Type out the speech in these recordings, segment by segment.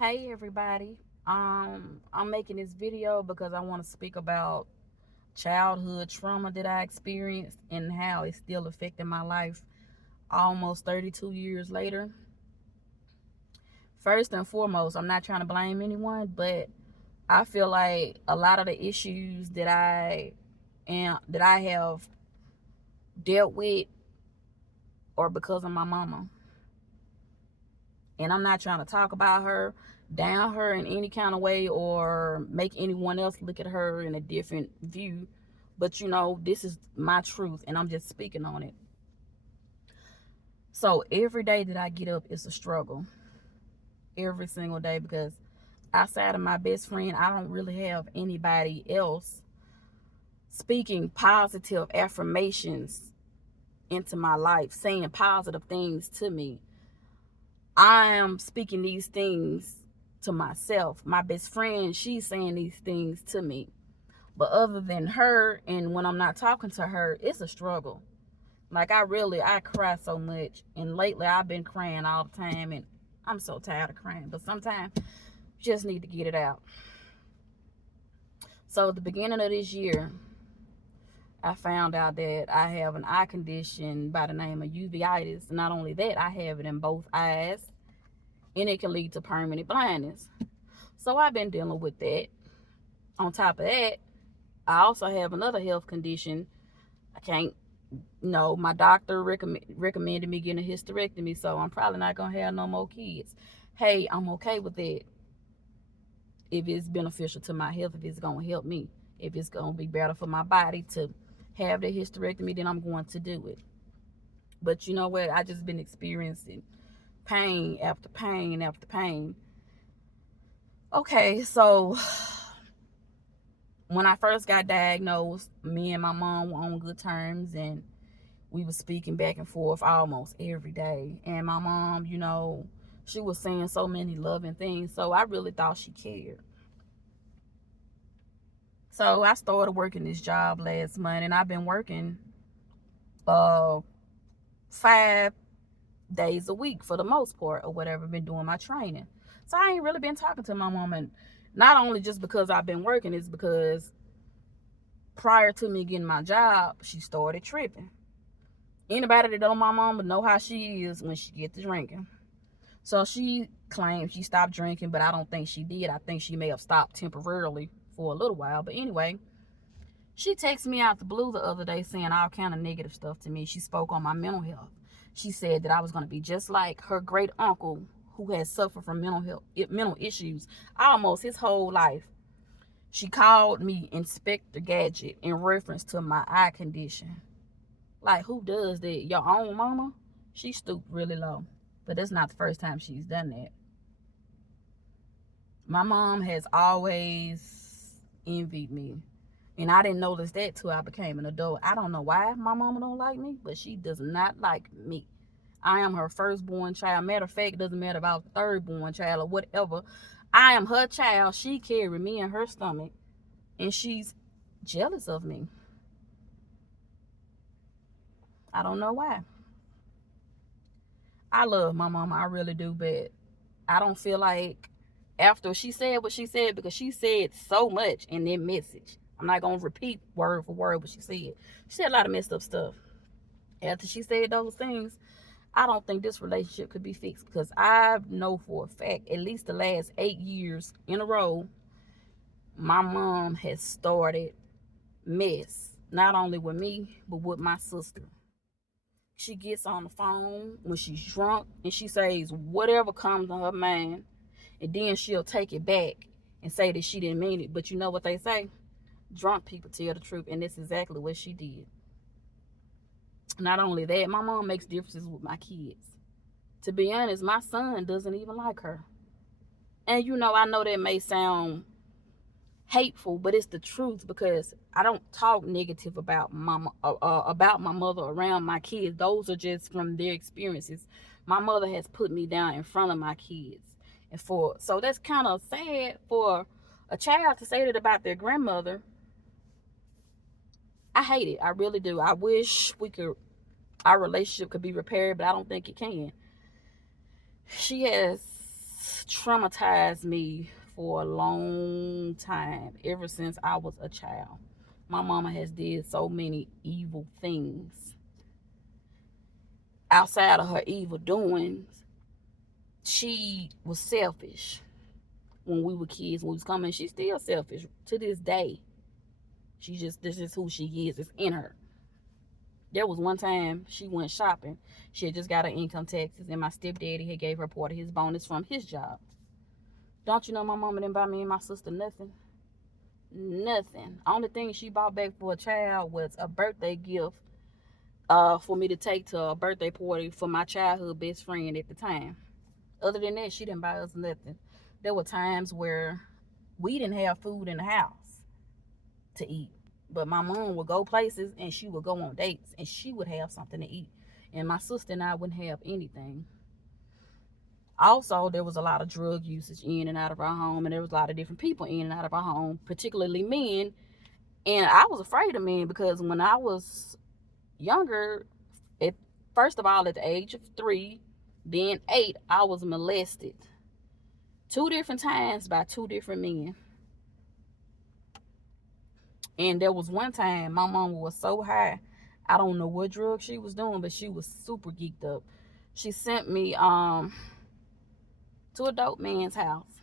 Hey everybody. I'm making this video because I want to speak about childhood trauma that I experienced and how it's still affecting my life almost 32 years later. First and foremost, I'm not trying to blame anyone, but I feel like a lot of the issues that I have dealt with are because of my mama. And I'm not trying to talk about her, down her in any kind of way, or make anyone else look at her in a different view. But this is my truth and I'm just speaking on it. So every day that I get up, it's a struggle. Every single day, because outside of my best friend, I don't really have anybody else speaking positive affirmations into my life, saying positive things to me. I am speaking these things to myself. My best friend, she's saying these things to me. But other than her, and when I'm not talking to her, it's a struggle. Like I cry so much. And lately I've been crying all the time, and I'm so tired of crying. But sometimes you just need to get it out. So at the beginning of this year, I found out that I have an eye condition by the name of uveitis. Not only that, I have it in both eyes, and it can lead to permanent blindness. So I've been dealing with that. On top of that, I also have another health condition. I can't, my doctor recommended me getting a hysterectomy, so I'm probably not going to have no more kids. Hey, I'm okay with that if it's beneficial to my health, if it's going to help me, if it's going to be better for my body to have the hysterectomy, then I'm going to do it. But you know what? I just been experiencing pain after pain after pain. Okay, so when I first got diagnosed, me and my mom were on good terms, and we were speaking back and forth almost every day. And my mom, she was saying so many loving things, so I really thought she cared. So I started working this job last month, and I've been working 5 days a week for the most part, or whatever, been doing my training. So I ain't really been talking to my mom, and not only just because I've been working, it's because prior to me getting my job, she started tripping. Anybody that know my mama know how she is when she gets to drinking. So she claims she stopped drinking, but I don't think she did. I think she may have stopped temporarily for a little while. But anyway, she texted me out the blue the other day saying all kind of negative stuff to me. She spoke on my mental health. She said that I was going to be just like her great uncle, who has suffered from mental issues almost his whole life. She called me Inspector Gadget in reference to my eye condition. Like, who does that? Your own mama? She stooped really low. But that's not the first time she's done that. My mom has always envied me. And I didn't notice that till I became an adult. I don't know why my mama don't like me, but she does not like me. I am her firstborn child. Matter of fact, it doesn't matter about the thirdborn child or whatever. I am her child. She carried me in her stomach. And she's jealous of me. I don't know why. I love my mama. I really do. But I don't feel like after she said what she said, because she said so much in that message. I'm not going to repeat word for word what she said. She said a lot of messed up stuff. After she said those things, I don't think this relationship could be fixed, because I know for a fact, at least the last 8 years in a row, my mom has started mess, not only with me, but with my sister. She gets on the phone when she's drunk and she says whatever comes to her mind, and then she'll take it back and say that she didn't mean it. But you know what they say? Drunk people tell the truth, and that's exactly what she did. Not only that, my mom makes differences with my kids. To be honest, my son doesn't even like her. And I know that may sound hateful, but it's the truth, because I don't talk negative about about my mother around my kids. Those are just from their experiences. My mother has put me down in front of my kids, and so that's kind of sad for a child to say that about their grandmother. I hate it. I really do. I wish our relationship could be repaired, but I don't think it can. She has traumatized me for a long time, ever since I was a child. My mama has did so many evil things. Outside of her evil doings, she was selfish when we were kids, when we was coming. She's still selfish to this day. This is who she is. It's in her. There was one time she went shopping. She had just got her income taxes, and my stepdaddy had gave her part of his bonus from his job. Don't you know my mama didn't buy me and my sister nothing? Nothing. Only thing she bought back for a child was a birthday gift for me to take to a birthday party for my childhood best friend at the time. Other than that, she didn't buy us nothing. There were times where we didn't have food in the house to eat. But my mom would go places and she would go on dates and she would have something to eat. And my sister and I wouldn't have anything. Also, there was a lot of drug usage in and out of our home, and there was a lot of different people in and out of our home, particularly men. And I was afraid of men because when I was younger, first of all, at the age of 3, then 8, I was molested 2 different times by 2 different men. And there was one time my mama was so high, I don't know what drug she was doing, but she was super geeked up. She sent me to a dope man's house.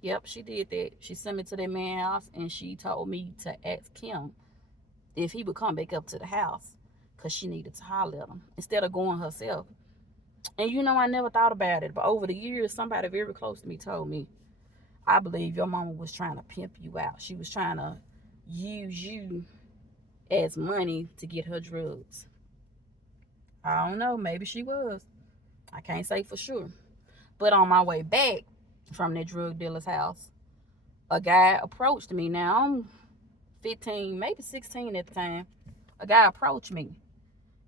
Yep, she did that. She sent me to that man's house, and she told me to ask him if he would come back up to the house because she needed to holler at him instead of going herself. And you know, I never thought about it, but over the years, somebody very close to me told me, I believe your mama was trying to pimp you out. She was trying to use you as money to get her drugs. I don't know, maybe she was. I can't say for sure. But on my way back from that drug dealer's house, a guy approached me. Now, I'm 15, maybe 16 at the time. A guy approached me.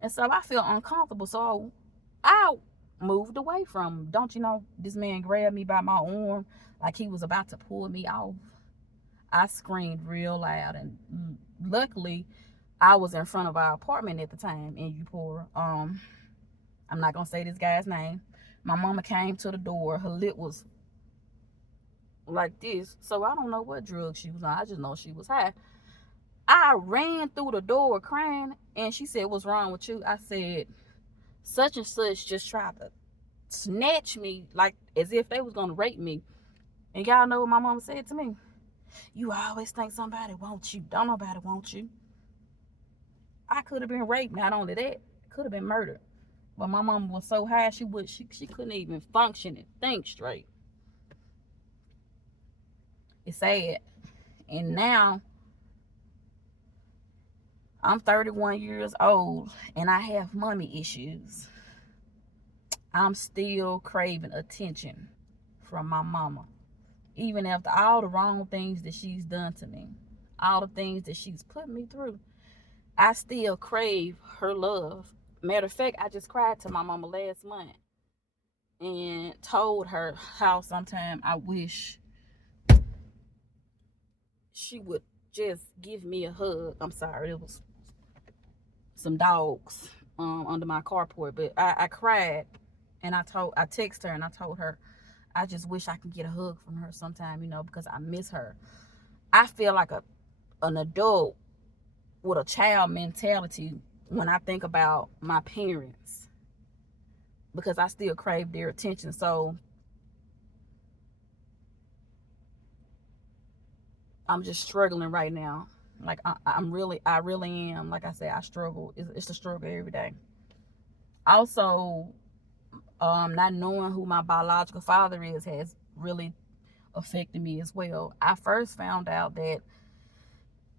And so I felt uncomfortable. So I moved away from him. Don't you know, this man grabbed me by my arm like he was about to pull me off. I screamed real loud, and luckily I was in front of our apartment at the time in Upora. I'm not gonna say this guy's name. My mama came to the door. Her lip was like this, so I don't know what drug she was on. I just know she was high. I ran through the door crying, and she said, "What's wrong with you?" I said, "Such and such just tried to snatch me, like as if they was gonna rape me." And y'all know what my mama said to me? "You always think somebody wants you. Don't nobody want you." I could have been raped. Not only that, could have been murdered. But my mama was so high, she couldn't even function and think straight. It's sad. And now I'm 31 years old and I have mommy issues. I'm still craving attention from my mama. Even after all the wrong things that she's done to me, all the things that she's put me through, I still crave her love. Matter of fact, I just cried to my mama last month and told her how sometime I wish she would just give me a hug. I'm sorry, it was some dogs under my carport, but I cried and I texted her and I told her, I just wish I could get a hug from her sometime, because I miss her. I feel like an adult with a child mentality when I think about my parents, because I still crave their attention. So I'm just struggling right now. Like I really am. Like I said, I struggle. It's a struggle every day. Also, not knowing who my biological father is has really affected me as well. I first found out that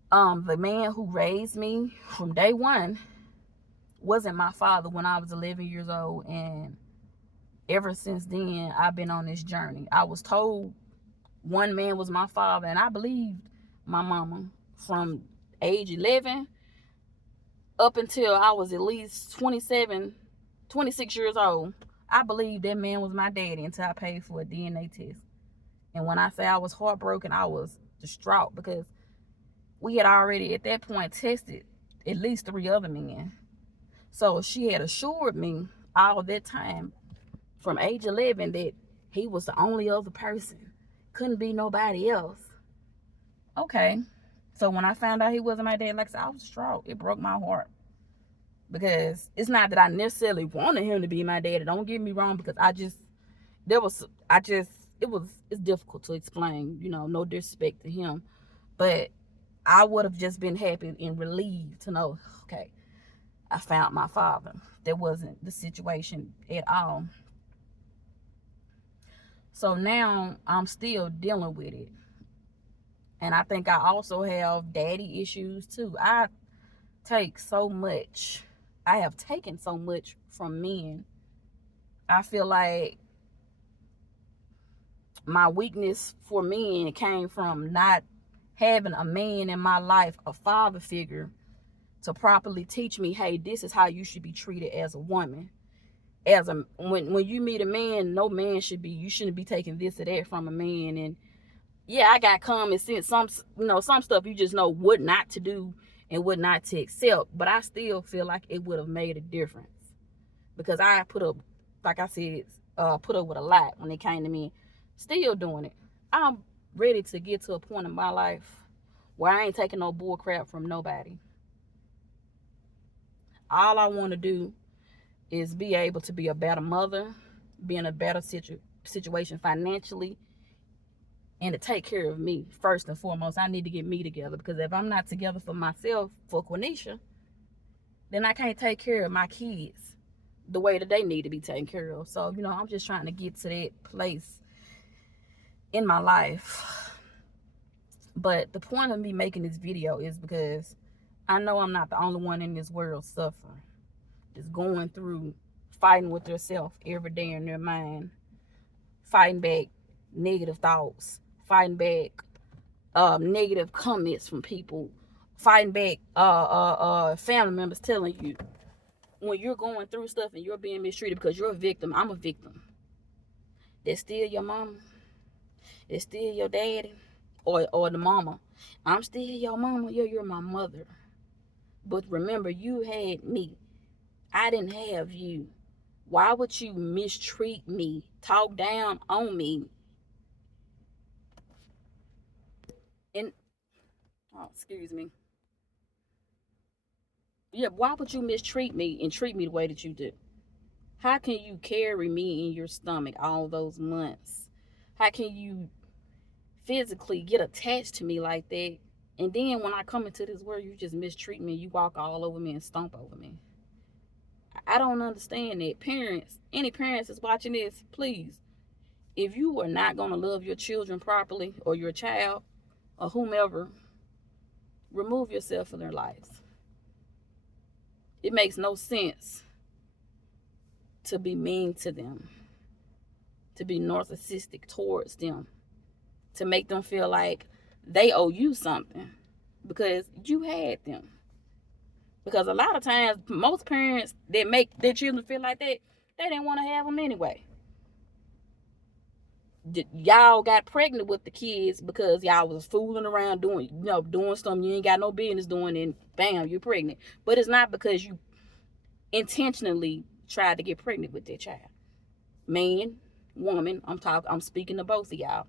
the man who raised me from day one wasn't my father when I was 11 years old, and ever since then I've been on this journey. I was told one man was my father, and I believed my mama from age 11 up until I was at least 27, 26 years old. I believed that man was my daddy until I paid for a DNA test. And when I say I was heartbroken, I was distraught because we had already at that point tested at least 3 other men. So she had assured me all that time from age 11 that He was the only other person. Couldn't be nobody else. Okay. So when I found out he wasn't my dad, like I said, I was distraught. It broke my heart. Because it's not that I necessarily wanted him to be my dad. Don't get me wrong, because it's difficult to explain, no disrespect to him. But I would have just been happy and relieved to know, okay, I found my father. That wasn't the situation at all. So now I'm still dealing with it. And I think I also have daddy issues too. I have taken so much from men. I feel like my weakness for men came from not having a man in my life, a father figure, to properly teach me, hey, this is how you should be treated as a woman. When you meet a man, no man you shouldn't be taking this or that from a man. And yeah, I got common sense. Some stuff you just know what not to do and what not to accept. But I still feel like it would have made a difference, because I put up, like I said, put up with a lot when it came to me. Still doing it. I'm ready to get to a point in my life where I ain't taking no bull crap from nobody. All I want to do is be able to be a better mother, be in a better situation financially, and to take care of me. First and foremost, I need to get me together, because if I'm not together for myself, for Quenisha, then I can't take care of my kids the way that they need to be taken care of. So, I'm just trying to get to that place in my life. But the point of me making this video is because I know I'm not the only one in this world suffering, just going through, fighting with themselves every day in their mind, fighting back negative thoughts, fighting back negative comments from people, fighting back family members telling you when you're going through stuff and you're being mistreated because you're a victim. I'm a victim. That's still your mama. It's still your daddy or the mama. I'm still your mama. You're my mother. But remember, you had me. I didn't have you. Why would you mistreat me, talk down on me? And, excuse me. Yeah, why would you mistreat me and treat me the way that you do? How can you carry me in your stomach all those months? How can you physically get attached to me like that? And then when I come into this world, you just mistreat me. You walk all over me and stomp over me. I don't understand that. Parents, any parents that's watching this, please, if you are not going to love your children properly, or your child or whomever, remove yourself from their lives. It makes no sense to be mean to them, to be narcissistic towards them, to make them feel like they owe you something because you had them. Because a lot of times, most parents that make their children feel like that, they didn't want to have them anyway. Y'all got pregnant with the kids because y'all was fooling around doing something you ain't got no business doing, and bam, you're pregnant. But it's not because you intentionally tried to get pregnant with that child. Man, woman, I'm speaking to both of y'all.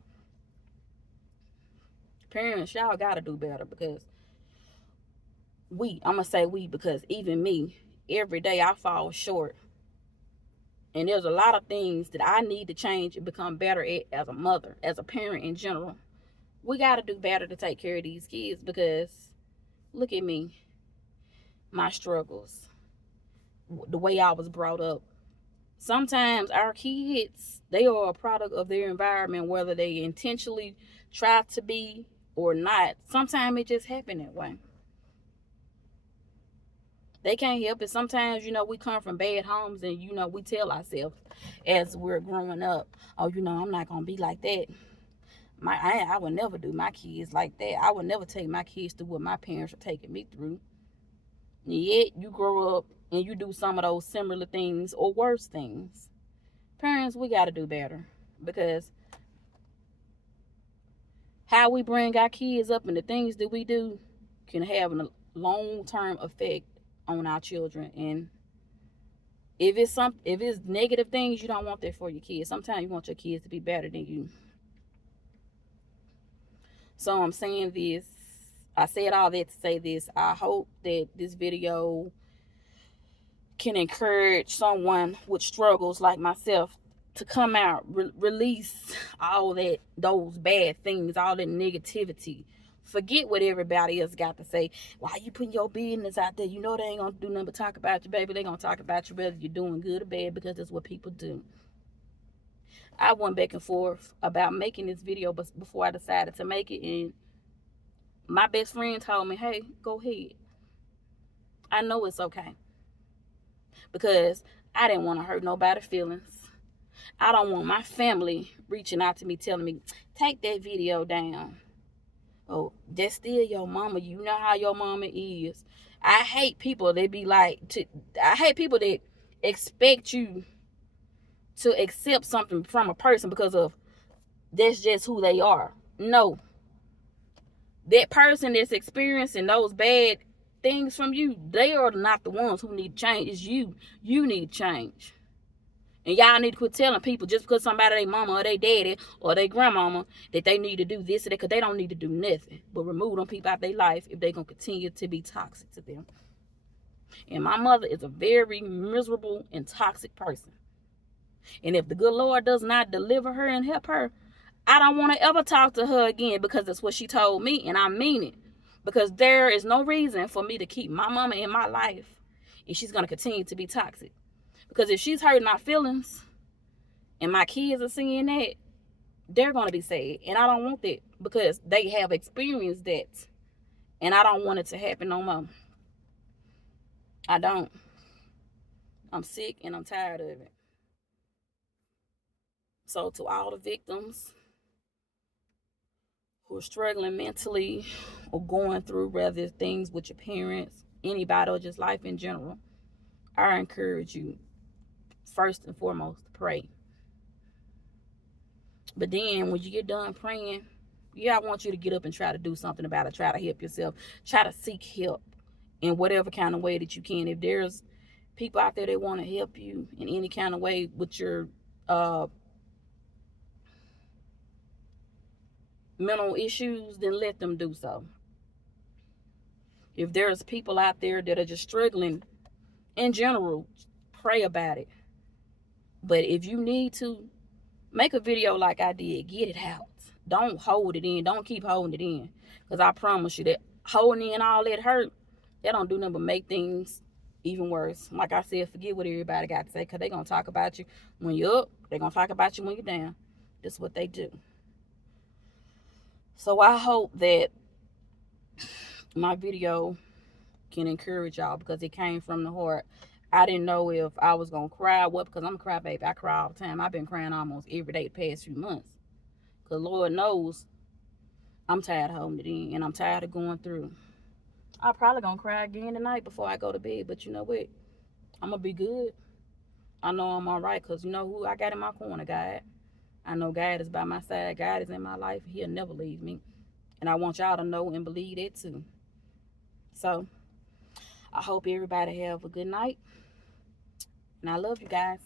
Parents, y'all gotta do better, because I'm gonna say we, because even me, every day I fall short. And there's a lot of things that I need to change and become better at as a mother, as a parent in general. We got to do better to take care of these kids, because look at me, my struggles, the way I was brought up. Sometimes our kids, they are a product of their environment, whether they intentionally try to be or not. Sometimes it just happened that way. They can't help it. Sometimes, we come from bad homes, and, we tell ourselves as we're growing up, oh, I'm not going to be like that. I would never do my kids like that. I would never take my kids through what my parents are taking me through. And yet, you grow up and you do some of those similar things or worse things. Parents, we got to do better, because how we bring our kids up and the things that we do can have a long-term effect on our children, and If it's negative things, you don't want that for your kids. Sometimes you want your kids to be better than you. So I'm saying this. I said all that to say this. I hope that this video can encourage someone with struggles like myself to come out, release all those bad things, all that negativity. Forget what everybody else got to say. Why you putting your business out there? You know they ain't gonna do nothing but talk about you, baby. They gonna talk about you whether you're doing good or bad, because that's what people do. I went back and forth about making this video, but before I decided to make it, and my best friend told me, hey, go ahead. I know it's okay, because I didn't want to hurt nobody's feelings. I don't want my family reaching out to me telling me, take that video down. Oh, that's still your mama. You know how your mama is. I hate people that be like, I hate people that expect you to accept something from a person because of that's just who they are. No. That person that's experiencing those bad things from you, they are not the ones who need change. It's you. You need change. And y'all need to quit telling people just because somebody, their mama or their daddy or their grandmama, that they need to do this or that, because they don't need to do nothing but remove them people out their life if they're going to continue to be toxic to them. And my mother is a very miserable and toxic person. And if the good Lord does not deliver her and help her, I don't want to ever talk to her again, because that's what she told me, and I mean it. Because there is no reason for me to keep my mama in my life if she's going to continue to be toxic. Because if she's hurting my feelings and my kids are seeing that, they're going to be sad. And I don't want that, because they have experienced that. And I don't want it to happen no more. I don't. I'm sick and I'm tired of it. So to all the victims who are struggling mentally or going through rather things with your parents, anybody, or just life in general, I encourage you, first and foremost, to pray. But then when you get done praying, I want you to get up and try to do something about it. Try to help yourself. Try to seek help in whatever kind of way that you can. If there's people out there that want to help you in any kind of way with your mental issues, then let them do so. If there's people out there that are just struggling in general, pray about it. But if you need to, make a video like I did. Get it out. Don't hold it in. Don't keep holding it in. Because I promise you that holding in all that hurt, that don't do nothing but make things even worse. Like I said, forget what everybody got to say, because they're going to talk about you when you're up. They're going to talk about you when you're down. That's what they do. So I hope that my video can encourage y'all, because it came from the heart. I didn't know if I was going to cry. What? Because I'm a crybaby. I cry all the time. I've been crying almost every day the past few months. Because Lord knows I'm tired of holding it in, and I'm tired of going through. I'm probably going to cry again tonight before I go to bed. But you know what? I'm going to be good. I know I'm all right, because you know who I got in my corner? God. I know God is by my side. God is in my life. He'll never leave me. And I want y'all to know and believe that too. So I hope everybody have a good night. And I love you guys.